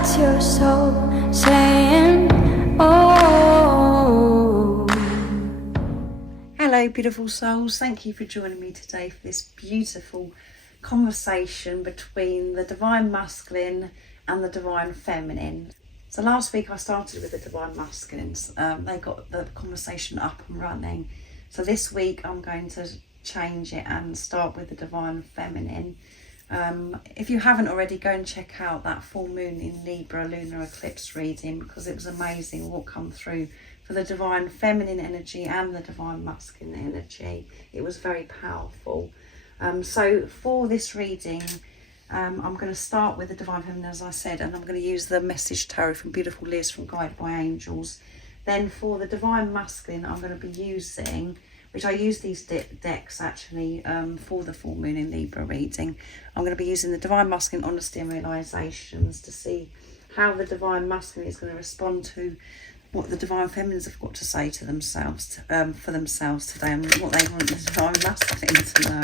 That's your soul saying, oh. Hello beautiful souls, thank you for joining me today for this beautiful conversation between the divine masculine and the divine feminine. So last week I started with the divine masculines. They got the conversation up and running. So this week I'm going to change it and start with the divine feminine. If you haven't already, go and check out that full moon in Libra lunar eclipse reading, because it was amazing what come through for the divine feminine energy and the divine masculine energy. It was very powerful. So for this reading, I'm going to start with the divine feminine, as I said, and I'm going to use the message tarot from beautiful Liz from Guided by Angels. Then for the divine masculine, I'm going to be using, which I use these decks actually for the full moon in Libra reading. I'm going to be using the divine masculine honesty and realizations to see how the divine masculine is going to respond to what the divine feminines have got to say to themselves, for themselves today, and what they want the divine masculine to know.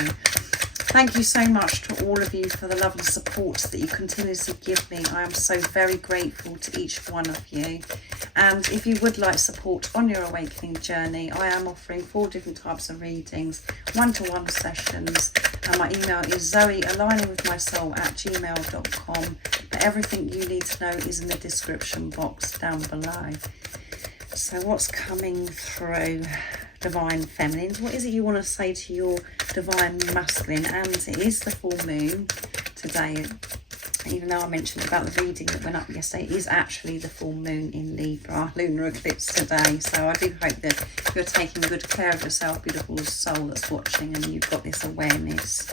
Thank you so much to all of you for the love and support that you continuously give me. I am so very grateful to each one of you. And if you would like support on your awakening journey, I am offering 4 different types of readings, one-to-one sessions, and my email is zoealigningwithmysoul@gmail.com. But everything you need to know is in the description box down below. So what's coming through, divine feminines? What is it you want to say to your divine masculine? And it is the full moon today. Even though I mentioned about the reading that went up yesterday, it is actually the full moon in Libra, lunar eclipse today. So I do hope that you're taking good care of yourself, beautiful soul that's watching, and you've got this awareness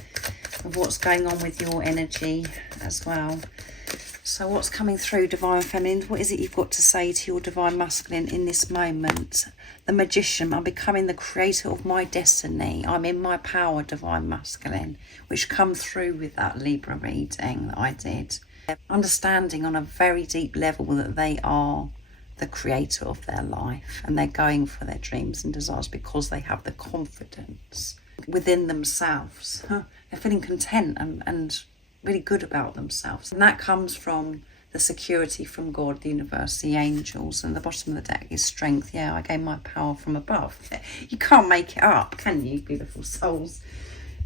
of what's going on with your energy as well. So what's coming through, divine feminine? What is it you've got to say to your divine masculine in this moment? The magician, I'm becoming the creator of my destiny. I'm in my power, divine masculine, which come through with that Libra reading that I did. Understanding on a very deep level that they are the creator of their life, and they're going for their dreams and desires because they have the confidence within themselves. They're feeling content and really good about themselves, and that comes from the security from God, the universe, the angels, and the bottom of the deck is strength. Yeah, I gain my power from above. You can't make it up, can you, beautiful souls?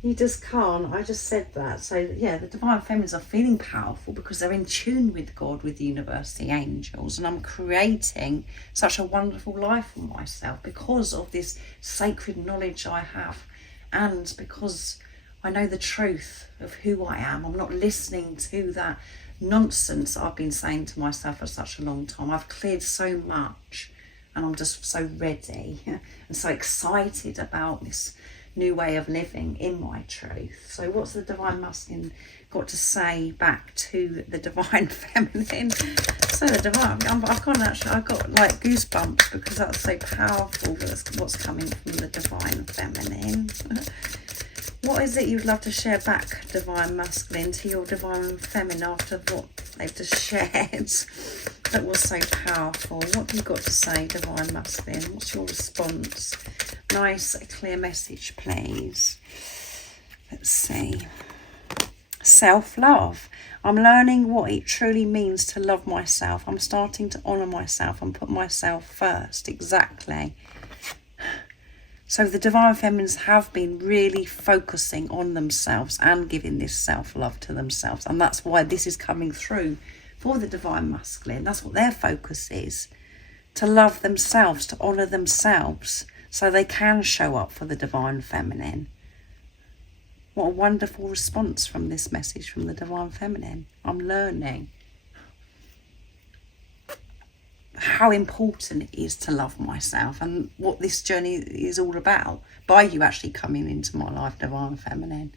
You just can't. I just said that. So yeah, the divine feminines are feeling powerful because they're in tune with God, with the universe, the angels, and I'm creating such a wonderful life for myself because of this sacred knowledge I have, and because I know the truth of who I am. I'm not listening to that nonsense I've been saying to myself for such a long time. I've cleared so much, and I'm just so ready and so excited about this new way of living in my truth. So what's the divine masculine got to say back to the divine feminine? So the divine, I've got like goosebumps because that's so powerful. That's what's coming from the divine feminine. What is it you'd love to share back, divine masculine, to your divine feminine after what they've just shared? That was so powerful. What have you got to say, divine masculine? What's your response? Nice, clear message, please. Let's see. Self-love. I'm learning what it truly means to love myself. I'm starting to honour myself and put myself first. Exactly. So the divine feminines have been really focusing on themselves and giving this self-love to themselves. And that's why this is coming through for the divine masculine. That's what their focus is. To love themselves, to honour themselves, so they can show up for the divine feminine. What a wonderful response from this message from the divine feminine. I'm learning how important it is to love myself, and what this journey is all about by you actually coming into my life, divine feminine.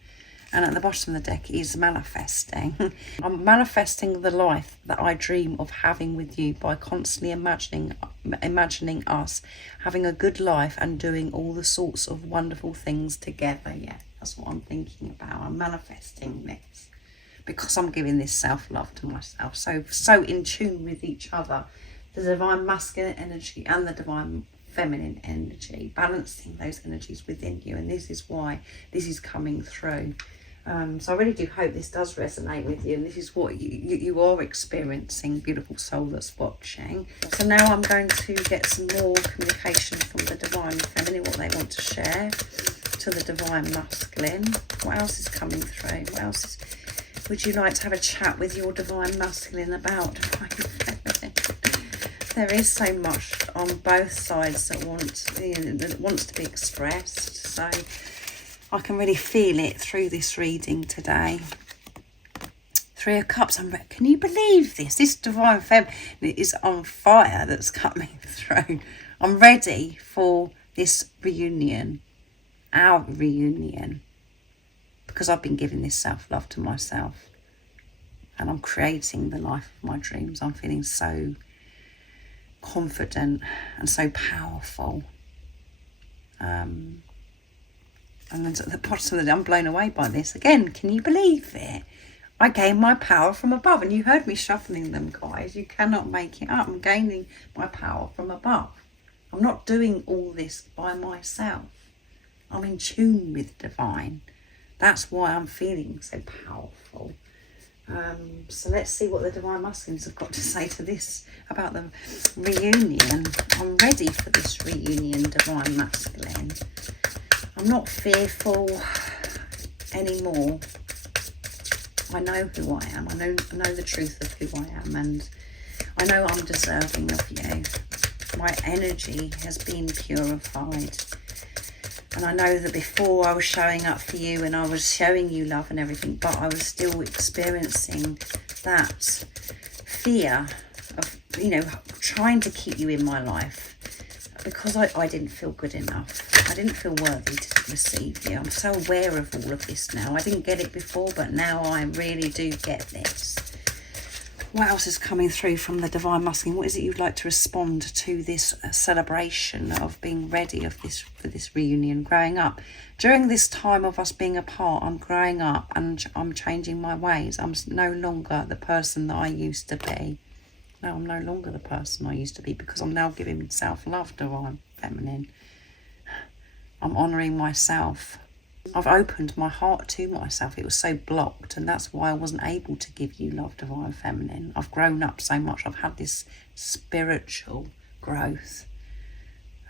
And at the bottom of the deck is manifesting. I'm manifesting the life that I dream of having with you by constantly imagining us having a good life and doing all the sorts of wonderful things together. Yeah, that's what I'm thinking about. I'm manifesting this because I'm giving this self-love to myself. So in tune with each other. The divine masculine energy and the divine feminine energy, balancing those energies within you. And this is why this is coming through. So I really do hope this does resonate with you, and this is what you are experiencing, beautiful soul that's watching. So now I'm going to get some more communication from the Divine Feminine, what they want to share to the Divine Masculine. What else is coming through? What else is, would you like to have a chat with your Divine Masculine about Divine Feminine? There is so much on both sides that wants to be expressed. So I can really feel it through this reading today. 3 of Cups. Can you believe this? This Divine Feminine is on fire that's coming through. I'm ready for this reunion, our reunion, because I've been giving this self-love to myself, and I'm creating the life of my dreams. I'm feeling so confident and so powerful. And then at the bottom of I'm blown away by this. Again, can you believe it? I gain my power from above. And you heard me shuffling them, guys. You cannot make it up. I'm gaining my power from above. I'm not doing all this by myself. I'm in tune with divine. That's why I'm feeling so powerful. So let's see what the Divine Masculines have got to say to this about the reunion. I'm ready for this reunion, Divine Masculine. I'm not fearful anymore. I know who I am. I know the truth of who I am, and I know I'm deserving of you. My energy has been purified. And I know that before I was showing up for you and I was showing you love and everything, but I was still experiencing that fear of, trying to keep you in my life because I didn't feel good enough. I didn't feel worthy to receive you. I'm so aware of all of this now. I didn't get it before, but now I really do get this. What else is coming through from the Divine Masculine? What is it you'd like to respond to this celebration of being ready for this reunion, growing up? During this time of us being apart, I'm growing up and I'm changing my ways. I'm no longer the person that I used to be. No, I'm no longer the person I used to be because I'm now giving self-love, Divine Feminine. I'm honouring myself. I've opened my heart to myself. It was so blocked, and that's why I wasn't able to give you love, Divine Feminine. I've grown up so much. I've had this spiritual growth.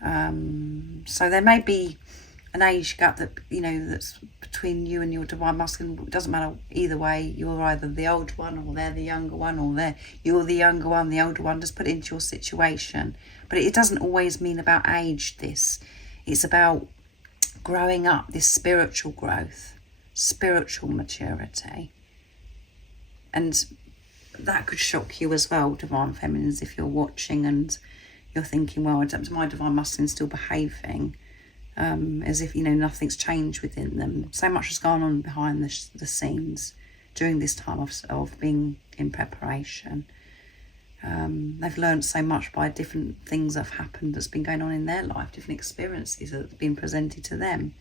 So there may be an age gap that, that's between you and your Divine Masculine. It doesn't matter either way. You're either the old one or they're the younger one, or you're the younger one, the older one. Just put it into your situation. But it doesn't always mean about age, this. It's about growing up, this spiritual growth, spiritual maturity. And that could shock you as well, Divine Feminines, if you're watching and you're thinking, well, my Divine Masculine still behaving as if, nothing's changed within them. So much has gone on behind the scenes during this time of being in preparation. They've learned so much by different things that have happened that's been going on in their life, different experiences that have been presented to them,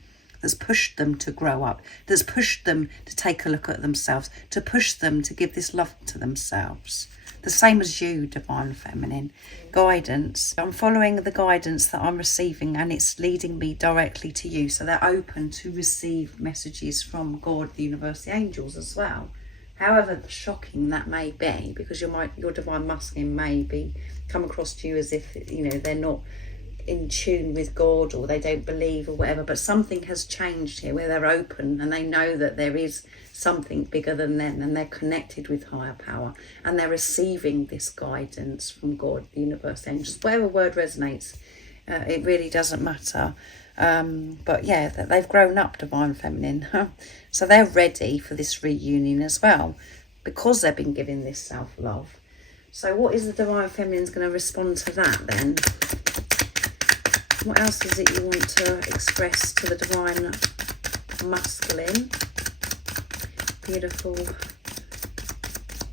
that's pushed them to grow up, that's pushed them to take a look at themselves, to push them to give this love to themselves. The same as you, Divine Feminine. Guidance. I'm following the guidance that I'm receiving, and it's leading me directly to you. So they're open to receive messages from God, the universe, the angels as well. However shocking that may be, because your Divine Masculine may be come across to you as if, they're not in tune with God or they don't believe or whatever, but something has changed here where they're open and they know that there is something bigger than them, and they're connected with higher power, and they're receiving this guidance from God, the universe, angels, whatever word resonates. It really doesn't matter. But yeah, they've grown up, Divine Feminine. So they're ready for this reunion as well, because they've been given this self-love. So what is the Divine Feminine's going to respond to that then? What else is it you want to express to the Divine Masculine? Beautiful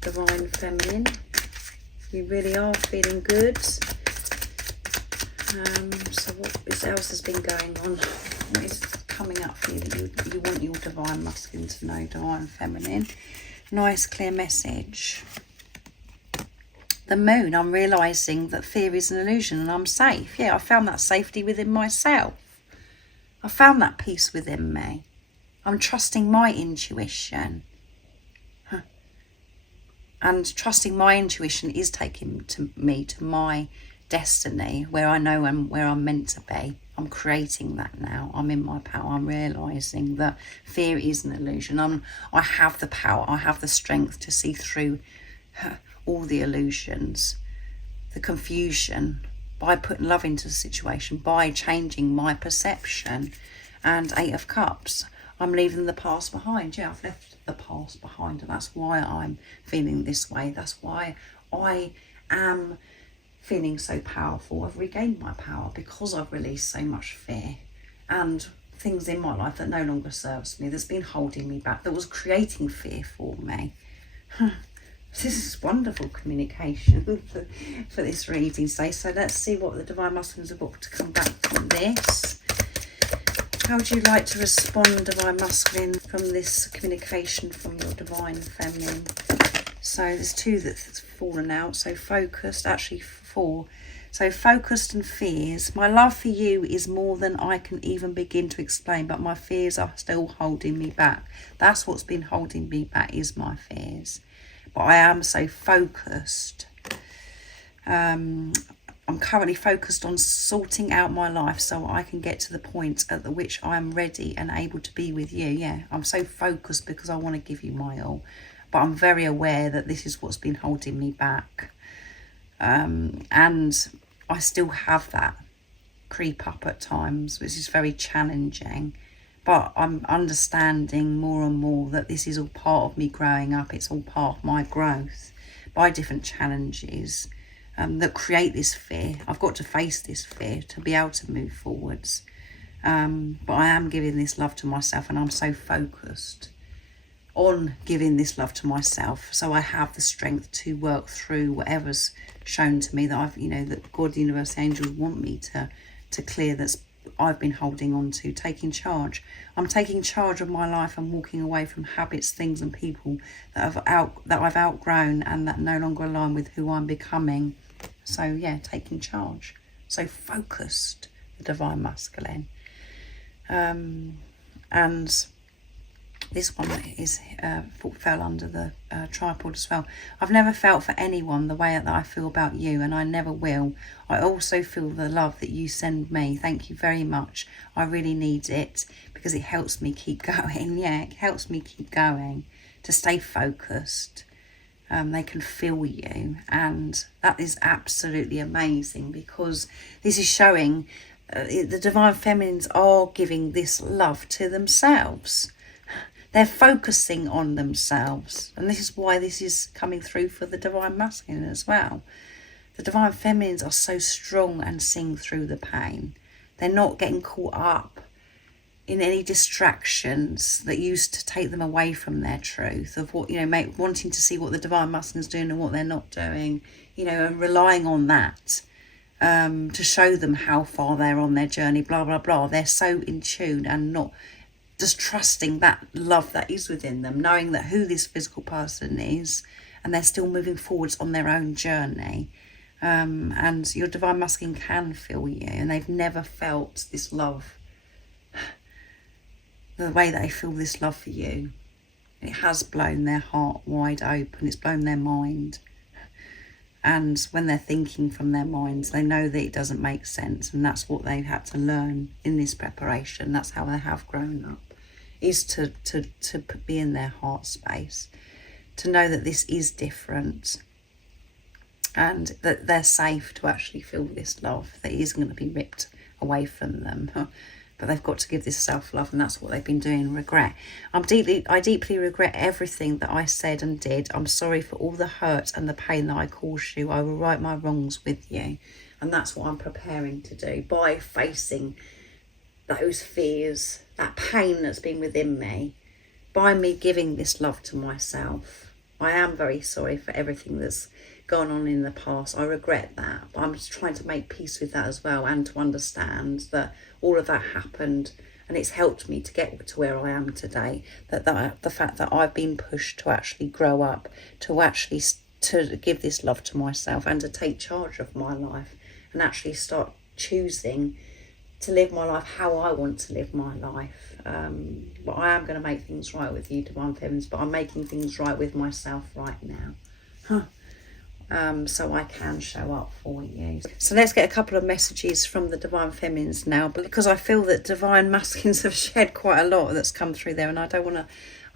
Divine Feminine. You really are feeling good. So what else has been going on? What is coming up for you that you want your Divine Masculine to know, Divine Feminine? Nice clear message. The Moon. I'm realising that fear is an illusion and I'm safe. Yeah, I found that safety within myself. I found that peace within me. I'm trusting my intuition. And trusting my intuition is taking me to my destiny, where I know where I'm meant to be. I'm creating that now. I'm in my power. I'm realising that fear is an illusion. I have the power. I have the strength to see through all the illusions, the confusion, by putting love into the situation, by changing my perception. And 8 of Cups, I'm leaving the past behind. Yeah, I've left the past behind, and that's why I'm feeling this way. That's why I am feeling so powerful. I've regained my power because I've released so much fear and things in my life that no longer serves me, that's been holding me back, that was creating fear for me. This is wonderful communication for this reading today. So let's see what the Divine Masculines have got to come back from this. How would you like to respond, Divine Masculine, from this communication from your Divine Feminine? So there's 2 that's fallen out. So focused, actually 4. So focused and fears. My love for you is more than I can even begin to explain, but my fears are still holding me back. That's what's been holding me back, is my fears. But I am so focused. I'm currently focused on sorting out my life so I can get to the point at which I am ready and able to be with you. Yeah, I'm so focused because I want to give you my all. But I'm very aware that this is what's been holding me back. And I still have that creep up at times, which is very challenging. But I'm understanding more and more that this is all part of me growing up. It's all part of my growth by different challenges that create this fear. I've got to face this fear to be able to move forwards. But I am giving this love to myself, and I'm so focused on giving this love to myself, so I have the strength to work through whatever's shown to me that I've, that God, universe, the angels want me to clear, that's I've been holding on to, taking charge. I'm taking charge of my life and walking away from habits, things and people that I've outgrown and that no longer align with who I'm becoming. So yeah, taking charge. So focused, the Divine Masculine. And this one is fell under the tripod as well. I've never felt for anyone the way that I feel about you, and I never will. I also feel the love that you send me. Thank you very much. I really need it because it helps me keep going. Yeah, it helps me keep going, to stay focused. They can feel you, and that is absolutely amazing, because this is showing the Divine Feminines are giving this love to themselves. They're focusing on themselves, and this is why this is coming through for the Divine Masculine as well. The Divine Feminines are so strong and seeing through the pain. They're not getting caught up in any distractions that used to take them away from their truth, of what, wanting to see what the Divine Masculine's doing and what they're not doing, and relying on that to show them how far they're on their journey, blah, blah, blah. They're so in tune and not just trusting that love that is within them, knowing that who this physical person is, and they're still moving forwards on their own journey. And your Divine Masculine can feel you, and they've never felt this love the way that they feel this love for you. It has blown their heart wide open. It's blown their mind. And when they're thinking from their minds, they know that it doesn't make sense. And that's what they've had to learn in this preparation. That's how they have grown up, is to be in their heart space, to know that this is different, and that they're safe to actually feel this love that isn't going to be ripped away from them. But they've got to give this self-love, and that's what they've been doing. Regret. I deeply regret everything that I said and did. I'm sorry for all the hurt and the pain that I caused you. I will right my wrongs with you. And that's what I'm preparing to do by facing those fears, that pain that's been within me, by me giving this love to myself. I am very sorry for everything that's gone on in the past. I regret that, but I'm just trying to make peace with that as well, and to understand that all of that happened, and it's helped me to get to where I am today. That the fact that I've been pushed to actually grow up, to give this love to myself, and to take charge of my life, and actually start choosing to live my life how I want to live my life. But I am going to make things right with you, Divine Feminines, but I'm making things right with myself right now. So I can show up for you. So let's get a couple of messages from the Divine Feminines now, because I feel that Divine Masculines have shared quite a lot that's come through there, and I don't want to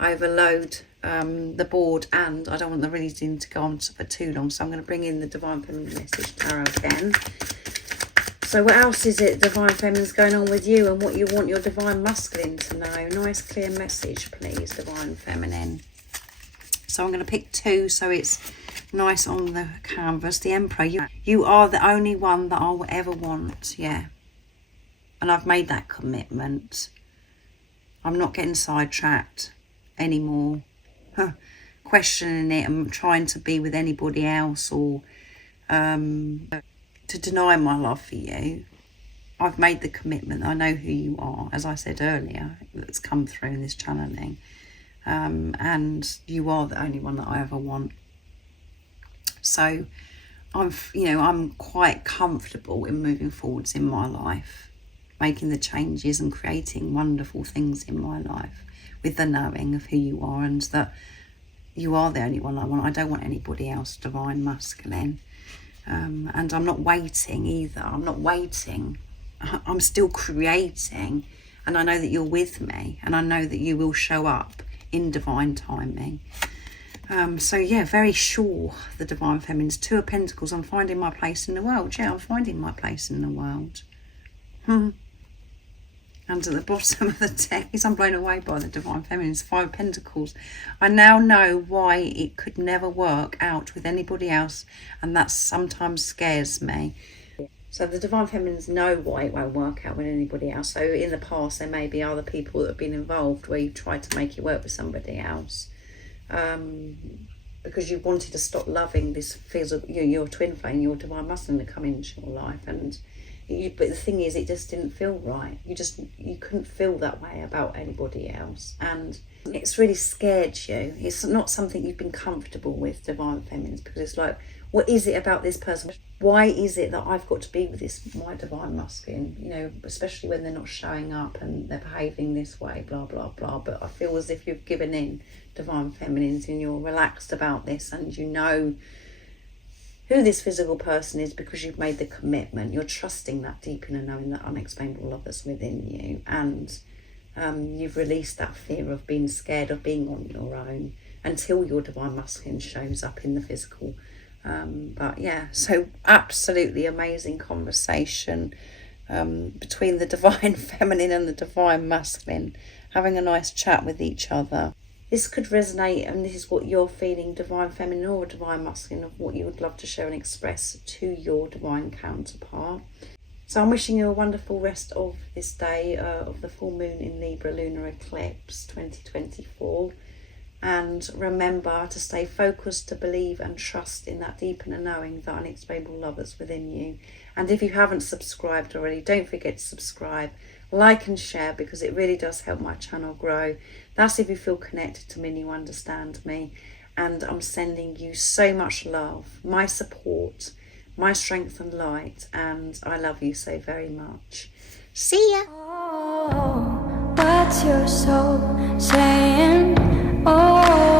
overload the board, and I don't want the reading to go on for too long, so I'm going to bring in the Divine Feminine message tarot again. So what else is it, Divine Feminines, going on with you, and what you want your Divine Masculine to know? Nice clear message, please, Divine Feminine. So I'm going to pick 2 so it's nice on the canvas. The Emperor, you are the only one that I will ever want, yeah. And I've made that commitment. I'm not getting sidetracked anymore, questioning it and trying to be with anybody else, or to deny my love for you. I've made the commitment. I know who you are, as I said earlier, that's come through in this channeling. And you are the only one that I ever want. So I'm quite comfortable in moving forwards in my life, making the changes and creating wonderful things in my life with the knowing of who you are, and that you are the only one I want. I don't want anybody else, Divine Masculine. And I'm not waiting either. I'm not waiting. I'm still creating, and I know that you're with me, and I know that you will show up in divine timing. So yeah, very sure, the Divine Feminines. 2 of Pentacles, I'm finding my place in the world. Yeah, I'm finding my place in the world. And at the bottom of the deck is I'm blown away by the Divine Feminines. 5 of Pentacles. I now know why it could never work out with anybody else, and that sometimes scares me. So the Divine Feminines know why it won't work out with anybody else. So in the past, there may be other people that have been involved where you tried to make it work with somebody else. Because you wanted to stop loving this physical, your twin flame, your Divine Masculine to come into your life. But the thing is, it just didn't feel right. You couldn't feel that way about anybody else. And it's really scared you. It's not something you've been comfortable with, Divine Feminines, because it's like, what is it about this person? Why is it that I've got to be with my Divine Masculine? Especially when they're not showing up and they're behaving this way, blah, blah, blah. But I feel as if you've given in, Divine Feminines, and you're relaxed about this, and you know who this physical person is because you've made the commitment. You're trusting that deep inner knowing, that unexplainable love that's within you, and you've released that fear of being scared of being on your own until your Divine Masculine shows up in the physical. But yeah, so absolutely amazing conversation between the Divine Feminine and the Divine Masculine, having a nice chat with each other. This could resonate, and this is what you're feeling, Divine Feminine or Divine Masculine, of what you would love to share and express to your divine counterpart. So I'm wishing you a wonderful rest of this day of the full moon in Libra lunar eclipse 2024. And remember to stay focused, to believe and trust in that deep inner knowing, that unexplainable love that's within you. And if you haven't subscribed already, don't forget to subscribe, like and share, because it really does help my channel grow. That's if you feel connected to me and you understand me. And I'm sending you so much love, my support, my strength and light, and I love you so very much. See ya! Oh, what's your soul saying? Oh.